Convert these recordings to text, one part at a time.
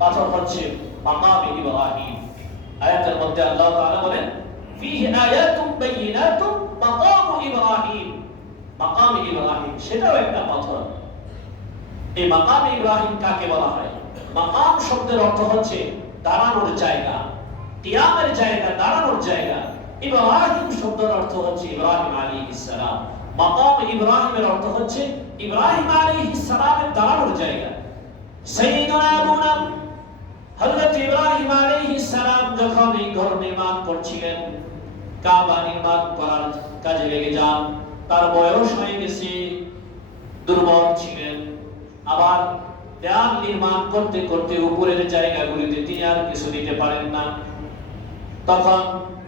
পাথর হচ্ছে মাকাম ইব্রাহিম। আয়াতের মধ্যে আল্লাহ তাআলা বলেন ফীহি আয়াতুম বাইয়িনাতুম মাকাম ইব্রাহিম। মাকাম ইব্রাহিম সেটাও একটা পাথর। এই মাকাম ইব্রাহিম কাকে বলা হয়? মাকাম শব্দের অর্থ হচ্ছে দাঁড়ানোর জায়গা, কিয়ামের জায়গা, দাঁড়ানোর জায়গা। ইব্রাহিম শব্দের অর্থ হচ্ছে ইব্রাহিম আলাইহিস সালাম। মাকাম ইব্রাহিমের অর্থ হচ্ছে ইব্রাহিম আলাইহিস সালামের দাঁড়ানোর জায়গা। সাইয়্যিদুনা আবুনা হযরত ইব্রাহিম আলাইহিস সালাম যখন এই ঘর নির্মাণ করছিলেন, কাবা নির্মাণ করার কাজে লেগে যান, তার বয়স হয়ে গেছে, দুর্বল ছিলেন। আবার দেয়াল নির্মাণ করতে করতে উপরের জায়গাগুলিতে তিনি আর কিছু দিতে পারেন না। তখন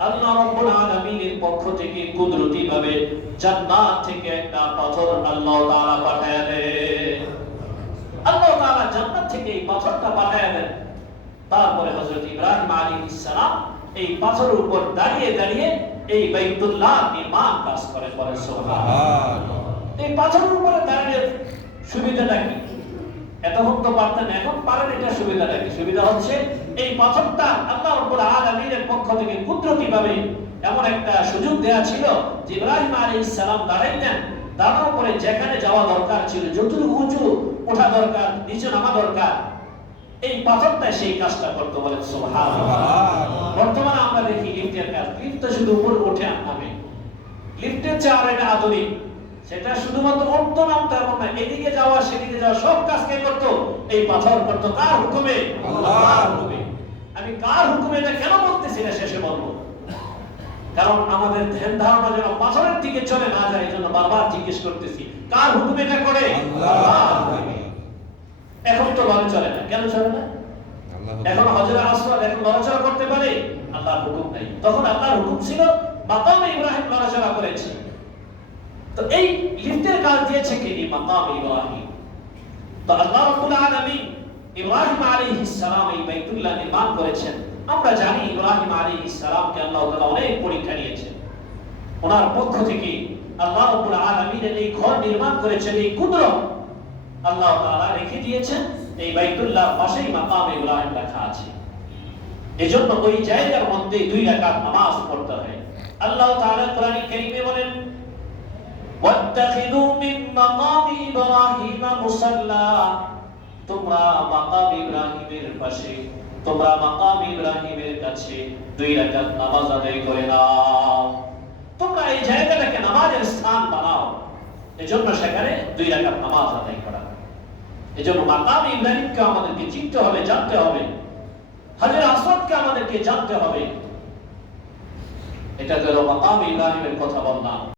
আল্লাহ রাব্বুল আলামিনের পক্ষ থেকে কুদরতি ভাবে জান্নাত থেকে একটা পাথর আল্লাহ তাআলা পাঠায় দেন। আল্লাহ তাআলা জান্নাত থেকে এই পাথরটা পাঠায় দেন। তারপরে হযরত ইব্রাহিম আলাইহিস সালাম এই পাথরের উপর দাঁড়িয়ে দাঁড়িয়ে এই বাইতুল্লাহ নির্মাণ কাজ করেন। বলেন সুবহানাল্লাহ। এই পাথরের উপরে দাঁড়িয়ে সুবিধাটা কি? এতক্ষণ তো পারতেন, এখন পারেন। এটা সুবিধাটা কি? সুবিধা হচ্ছে এই পাথরটা আল্লাহ রাব্বুল আলামিনের পক্ষ থেকে কুদরতিভাবে এমন একটা সুযোগ দেয়া ছিল যে ইব্রাহিম আলাইহিস সালাম দাঁড়াইতেন, দাঁড়ানোর পরে যেখানে যাওয়া দরকার ছিল, যতটুকু উঁচু ওঠা দরকার, নিচে নামা দরকার, এই পাথরটা সেই কাজটা করতে। বলেন সুবহানাল্লাহ। বর্তমানে আমরা দেখি লিফটের কাজ, লিফট তো শুধু উপরে ওঠে আর নামে। লিফটের চেয়ে এটা আধুনিক, সেটা শুধুমাত্র উঠতো নামতো এমন না, এদিকে যাওয়া সেদিকে যাওয়া সব কাজ কে করতো? এই পাথর করতো। কার হুকুমে? আল্লাহর হুকুমে। আমি কার হুকুমে এটা কেন বলতেছি না শেষে বলবো, কারণ আমাদের ধ্যান ধারণা যেন পাথরের দিকে চলে না যায়, এজন্য বারবার জিজ্ঞেস করতেছি কার হুকুমে এটা করে? আল্লাহর হুকুমে। এখন তো ভালো চলে না। কেন চলে না? এখন হযরত আসওয়াদ এখন নড়াচড়া করতে পারে, আল্লাহর হুকুম নাই। তখন আল্লাহর হুকুম ছিল, মাকামে ইব্রাহিম নড়াচড়া করেছে। তো এই লিফটের কাজ দিয়েছে কে? মাকাম ইব্রাহিম। তো আল্লাহ রাব্বুল আলামিন ইব্রাহিম আলাইহিস সালাম এই বাইতুল্লাহ নির্মাণ করেছেন। আমরা জানি ইব্রাহিম আলাইহিস সালামকে আল্লাহ তাআলা অনেক পরীক্ষা নিয়েছেন। ওনার পক্ষ থেকে আল্লাহ রাব্বুল আলামিন এই ঘর নির্মাণ করেছেন। এই কুদরত আল্লাহ তাআলা রেখে দিয়েছেন। এই বাইতুল্লাহর পাশেই মাকাম ইব্রাহিম রাখা আছে। এজন্য ওই জায়গার মধ্যে 2 রাকাত নামাজ পড়তে হয়। আল্লাহ তাআলা কোরআনে কারীমে বলেন ওয়াত্তাখিযু মিন মাকামি ইব্রাহিম মুসাল্লা। তোমরা মাকাম ইব্রাহিমের পাশে, তোমরা মাকাম ইব্রাহিমের কাছে 2 রাকাত নামাজ আদায় করে নাও। তোমরা এই জায়গাটাকে নামাজের স্থান বানাও। এজন্য সেখানে 2 রাকাত নামাজ আদায় করা। এজন্য মাকাম ইব্রাহিমকে আমাদেরকে চিনতে হবে, জানতে হবে। হাজরে আসওয়াদকে আমাদেরকে জানতে হবে। এটা হলো মাকাম ইব্রাহিমের কথা বললাম।